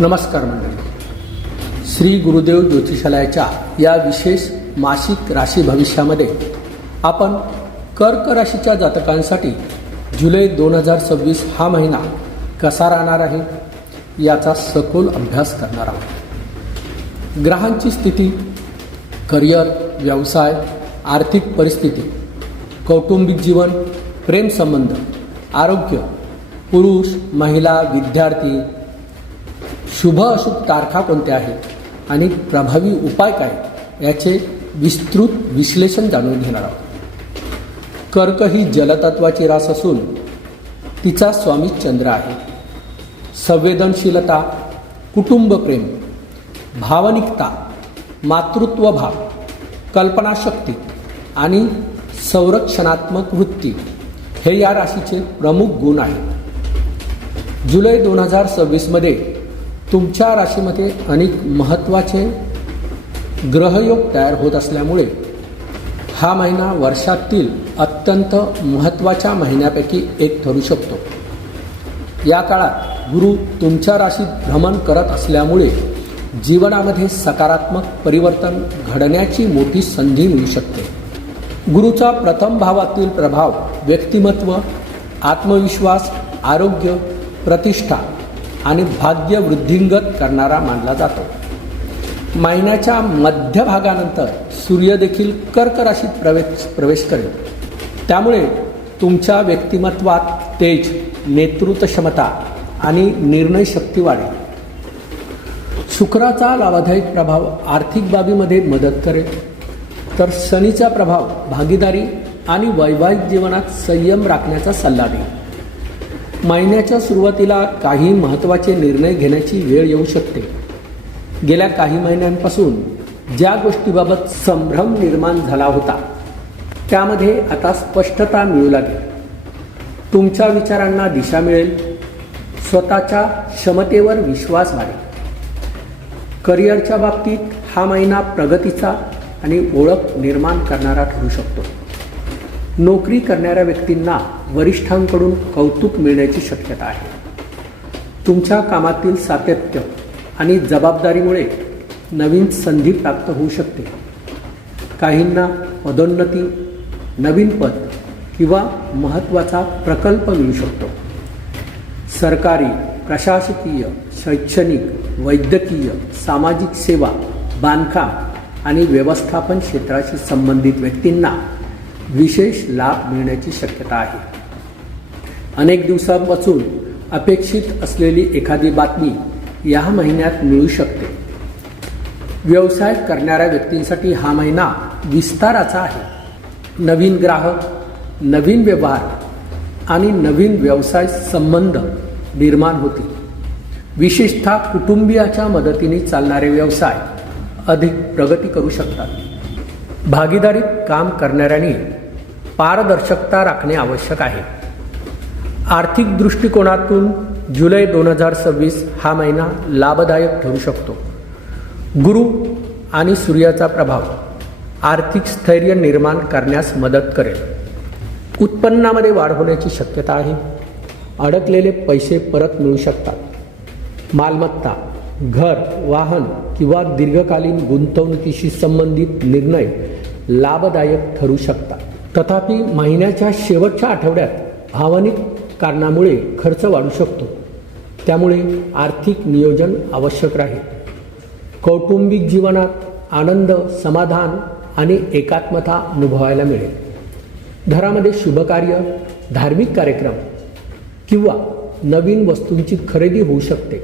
नमस्कार मंडळी, श्री गुरुदेव ज्योतिषालयाच्या या विशेष मासिक राशी भविष्यामध्ये आपण कर्क राशीच्या जातकांसाठी जुलै 2026 हा महिना कसा राहणार आहे याचा सखोल अभ्यास करणार आहोत. ग्रहांची स्थिती, करिअर, व्यवसाय, आर्थिक परिस्थिती, कौटुंबिक जीवन, प्रेमसंबंध, आरोग्य, पुरुष, महिला, विद्यार्थी, शुभ अशुभ तारखा कोणत्या आहेत आणि प्रभावी उपाय काय याचे विस्तृत विश्लेषण जाणून घेणार आहोत. कर्क ही जलतत्वाची रास असून तिचा स्वामी चंद्र आहे. संवेदनशीलता, कुटुंबप्रेम, भावनिकता, मातृत्वभाव, कल्पनाशक्ती आणि संरक्षणात्मक वृत्ती हे या राशीचे प्रमुख गुण आहेत. जुलै 2026 मध्ये तुमच्या राशीमध्ये अनेक महत्त्वाचे ग्रहयोग तयार होत असल्यामुळे हा महिना वर्षातील अत्यंत महत्त्वाच्या महिन्यापैकी एक ठरू शकतो. या काळात गुरु तुमच्या राशीत भ्रमण करत असल्यामुळे जीवनामध्ये सकारात्मक परिवर्तन घडण्याची मोठी संधी मिळू शकते. गुरुचा प्रथम भावातील प्रभाव व्यक्तिमत्व, आत्मविश्वास, आरोग्य, प्रतिष्ठा आणि भाग्य वृद्धिंगत करणारा मानला जातो. महिन्याच्या मध्यभागानंतर सूर्य देखील कर्क राशीत प्रवेश करेल. त्यामुळे तुमच्या व्यक्तिमत्वात तेज, नेतृत्व क्षमता आणि निर्णय शक्ती वाढेल. शुक्राचा लाभदायक प्रभाव आर्थिक बाबीमध्ये मदत करेल, तर शनीचा प्रभाव भागीदारी आणि वैवाहिक जीवनात संयम राखण्याचा सल्ला देईल. महिन्याच्या सुरुवातीला काही महत्त्वाचे निर्णय घेण्याची वेळ येऊ शकते. गेल्या काही महिन्यांपासून ज्या गोष्टीबाबत संभ्रम निर्माण झाला होता त्यामध्ये आता स्पष्टता मिळू लागेल. तुमच्या विचारांना दिशा मिळेल, स्वतःच्या क्षमतेवर विश्वास वाढेल. करिअरच्या बाबतीत हा महिना प्रगतीचा आणि ओळख निर्माण करणारा ठरू शकतो. नोकरी करणाऱ्या व्यक्तींना वरिष्ठांकडून कौतुक मिळण्याची शक्यता आहे. तुमच्या कामातील सातत्य आणि जबाबदारीमुळे नवीन संधी प्राप्त होऊ शकते. काहींना पदोन्नती, नवीन पद किंवा महत्त्वाचा प्रकल्प मिळू शकतो. सरकारी, प्रशासकीय, शैक्षणिक, वैद्यकीय, सामाजिक सेवा, बांधकाम आणि व्यवस्थापन क्षेत्राशी संबंधित व्यक्तींना विशेष लाभ मिळण्याची शक्यता आहे. अनेक दिवसांपासून अपेक्षित असलेली एखादी बातमी या महिन्यात मिळू शकते. व्यवसाय करणाऱ्या व्यक्तींसाठी हा महिना विस्ताराचा आहे. नवीन ग्राहक, नवीन व्यवहार आणि नवीन व्यवसाय संबंध निर्माण होतील. विशेषतः कुटुंबियाच्या मदतीने चालणारे व्यवसाय अधिक प्रगती करू शकतात. भागीदारीत काम करणाऱ्यांनी पारदर्शकता राखणे आवश्यक आहे. आर्थिक दृष्टिकोनातून जुलै 2026 हा महिना लाभदायक ठरू शकतो. गुरु आणि सूर्याचा प्रभाव आर्थिक स्थैर्य निर्माण करण्यास मदत करेल. उत्पन्नामध्ये वाढ होण्याची शक्यता आहे. अडकलेले पैसे परत मिळू शकतात. मालमत्ता, घर, वाहन किंवा दीर्घकालीन गुंतवणुकीशी संबंधित निर्णय लाभदायक ठरू शकतात. तथापि महिन्याच्या शेवटच्या आठवड्यात भावनिक कारणामुळे खर्च वाढू शकतो. त्यामुळे आर्थिक नियोजन आवश्यक राहील. कौटुंबिक जीवनात आनंद, समाधान आणि एकात्मता अनुभवायला मिळेल. घरामध्ये शुभकार्य, धार्मिक कार्यक्रम किंवा नवीन वस्तूंची खरेदी होऊ शकते.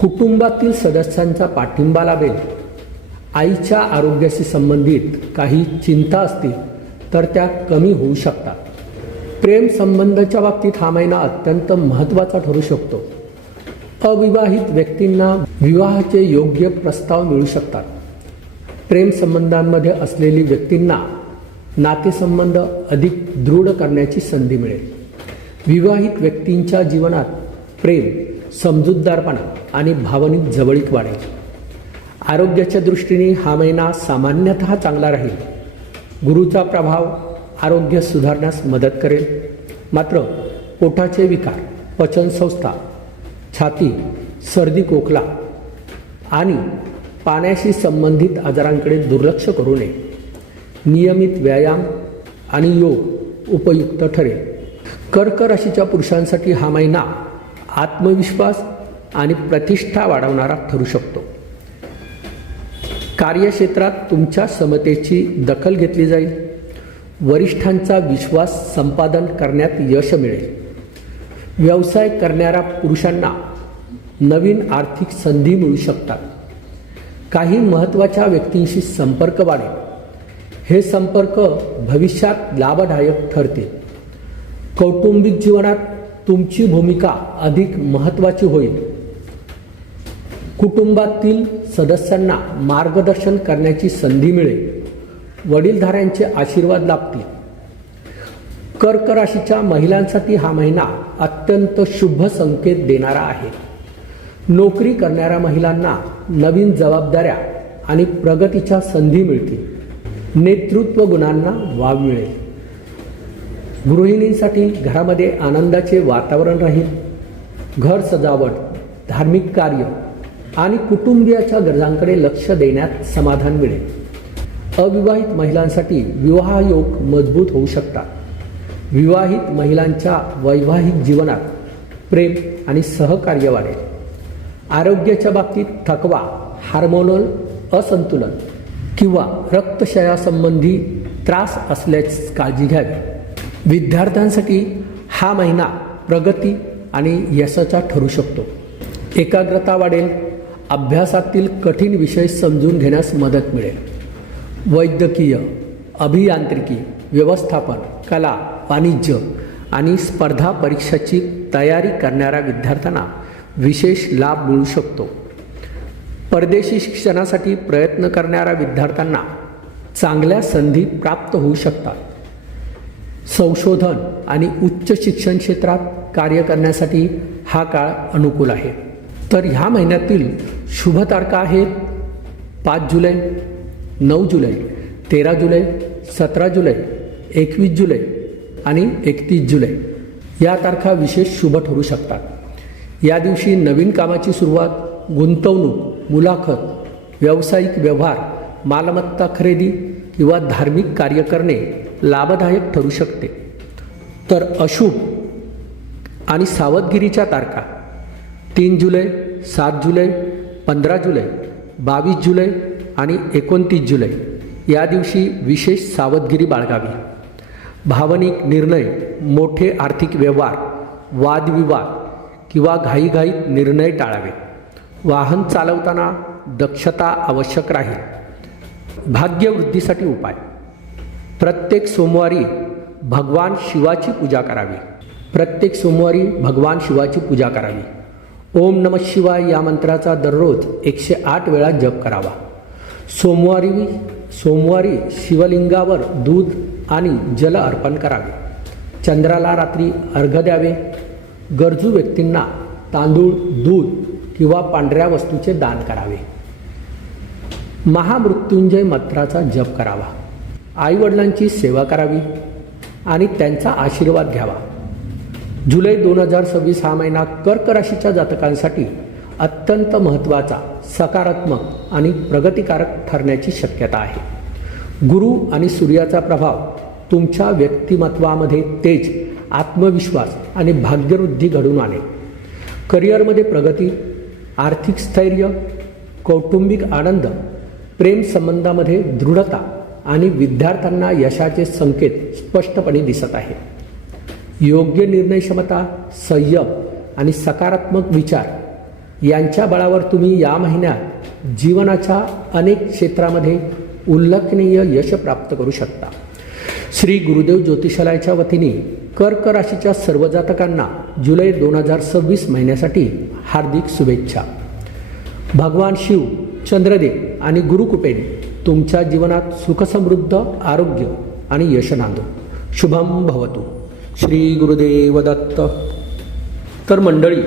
कुटुंबातील सदस्यांचा पाठिंबा लाभेल. आईच्या आरोग्याशी संबंधित काही चिंता असतील तर त्या कमी होऊ शकतात. प्रेम संबंधाच्या बाबतीत हा महिना अत्यंत महत्त्वाचा ठरू शकतो. अविवाहित व्यक्तींना विवाहाचे योग्य प्रस्ताव मिळू शकतात. प्रेम संबंधांमध्ये असलेली व्यक्तींना नातेसंबंध अधिक दृढ करण्याची संधी मिळेल. विवाहित व्यक्तींच्या जीवनात प्रेम, समजूतदारपणा आणि भावनिक जवळीक वाढेल. आरोग्याच्या दृष्टीने हा महिना सामान्यतः चांगला राहील. गुरुचा प्रभाव आरोग्य सुधारण्यास मदत करेल. मात्र पोटाचे विकार, पचनसंस्था, छाती, सर्दी खोकला आणि पाण्याशी संबंधित आजारांकडे दुर्लक्ष करू नये. नियमित व्यायाम आणि योग उपयुक्त ठरेल. कर्क राशीच्या पुरुषांसाठी हा महिना आत्मविश्वास आणि प्रतिष्ठा वाढवणारा ठरू शकतो. कार्यक्षेत्रात तुमच्या क्षमतेची दखल घेतली जाईल. वरिष्ठांचा विश्वास संपादन करण्यात यश मिळेल. व्यवसाय करणाऱ्या पुरुषांना नवीन आर्थिक संधी मिळू शकतात. काही महत्त्वाच्या व्यक्तींशी संपर्क वाढेल. हे संपर्क भविष्यात लाभदायक ठरतील. कौटुंबिक जीवनात तुमची भूमिका अधिक महत्त्वाची होईल. कुटुंबातील सदस्यांना मार्गदर्शन करण्याची संधी मिळेल. वडीलधाऱ्यांचे आशीर्वाद लाभतील. कर्क राशीच्या महिलांसाठी हा महिना अत्यंत शुभ संकेत देणारा आहे. नोकरी करणाऱ्या महिलांना नवीन जबाबदाऱ्या आणि प्रगतीच्या संधी मिळतील. नेतृत्व गुणांना वाव मिळेल. गृहिणींसाठी घरामध्ये आनंदाचे वातावरण राहील. घर सजावट, धार्मिक कार्य आणि कुटुंबियाच्या गरजांकडे लक्ष देण्यात समाधान मिळेल. अविवाहित महिलांसाठी विवाह योग मजबूत होऊ शकतात. विवाहित महिलांच्या वैवाहिक जीवनात प्रेम आणि सहकार्य वाढेल. आरोग्याच्या बाबतीत थकवा, हार्मोनल असंतुलन किंवा रक्तक्षयासंबंधी त्रास असल्याची काळजी घ्यावी. विद्यार्थ्यांसाठी हा महिना प्रगती आणि यशाचा ठरू शकतो. एकाग्रता वाढेल. अभ्यासातील कठीण विषय समजून घेण्यास मदत मिळेल. वैद्यकीय, अभियांत्रिकी, व्यवस्थापन, कला, वाणिज्य आणि स्पर्धा परीक्षाची तयारी करणाऱ्या विद्यार्थ्यांना विशेष लाभ मिळू शकतो. परदेशी शिक्षणासाठी प्रयत्न करणाऱ्या विद्यार्थ्यांना चांगल्या संधी प्राप्त होऊ शकतात. संशोधन आणि उच्च शिक्षण क्षेत्रात कार्य करण्यासाठी हा काळ अनुकूल आहे. तर ह्या महिन्यातील शुभ तारखा आहेत 5 जुलै, 9 जुलै, 13 जुलै, 17 जुलै, 21 जुलै आणि 31 जुलै. या तारखा विशेष शुभ ठरू शकतात. या दिवशी नवीन कामाची सुरुवात, गुंतवणूक, मुलाखत, व्यावसायिक व्यवहार, मालमत्ता खरेदी किंवा धार्मिक कार्य करणे लाभदायक ठरू शकते. तर अशुभ आणि सावधगिरीच्या तारखा 3 जुलै, 7 जुलै, 15 जुलै, 22 जुलै आणि 29 जुलै. या दिवशी विशेष सावधगिरी बाळगावी. भावनिक निर्णय, मोठे आर्थिक व्यवहार, वादविवाद किंवा घाईघाईत निर्णय टाळावे. वाहन चालवताना दक्षता आवश्यक राहील. भाग्यवृद्धीसाठी उपाय: प्रत्येक सोमवारी भगवान शिवाची पूजा करावी. प्रत्येक सोमवारी भगवान शिवाची पूजा करावी. ओम नमः शिवाय या मंत्राचा दररोज 108 वेळा जप करावा. सोमवारी शिवलिंगावर दूध आणि जल अर्पण करावे. चंद्राला रात्री अर्घ्य द्यावे. गरजू व्यक्तींना तांदूळ, दूध किंवा पांढऱ्या वस्तूचे दान करावे. महामृत्युंजय मंत्राचा जप करावा. आईवडिलांची सेवा करावी आणि त्यांचा आशीर्वाद घ्यावा. जुलै 2026 हा महिना कर्क राशीच्या जातकांसाठी अत्यंत महत्त्वाचा, सकारात्मक आणि प्रगतिकारक ठरण्याची शक्यता आहे. गुरु आणि सूर्याचा प्रभाव तुमच्या व्यक्तिमत्वामध्ये तेज, आत्मविश्वास आणि भाग्यवृद्धी घडून आणेल. करिअरमध्ये प्रगती, आर्थिक स्थैर्य, कौटुंबिक आनंद, प्रेम संबंधामध्ये दृढता आणि विद्यार्थ्यांना यशाचे संकेत स्पष्टपणे दिसत आहेत. योग्य निर्णय क्षमता, संयम आणि सकारात्मक विचार यांच्या बळावर तुम्ही या महिन्यात जीवनाच्या अनेक क्षेत्रामध्ये उल्लेखनीय यश प्राप्त करू शकता. श्री गुरुदेव ज्योतिषालयाच्या वतीने कर्क राशीच्या सर्व जातकांना जुलै 2026 महिन्यासाठी हार्दिक शुभेच्छा. भगवान शिव, चंद्रदेव आणि गुरुकृपेने तुमच्या जीवनात सुखसमृद्ध, आरोग्य आणि यश नांदो. शुभम भवतु. श्री गुरुदेव दत्त. तर मंडळी,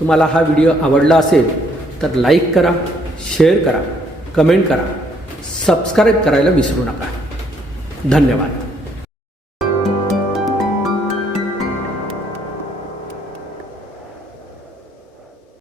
तुम्हाला हा व्हिडिओ आवडला असेल तर लाईक करा, शेअर करा, कमेंट करा, सबस्क्राईब करायला विसरू नका. धन्यवाद.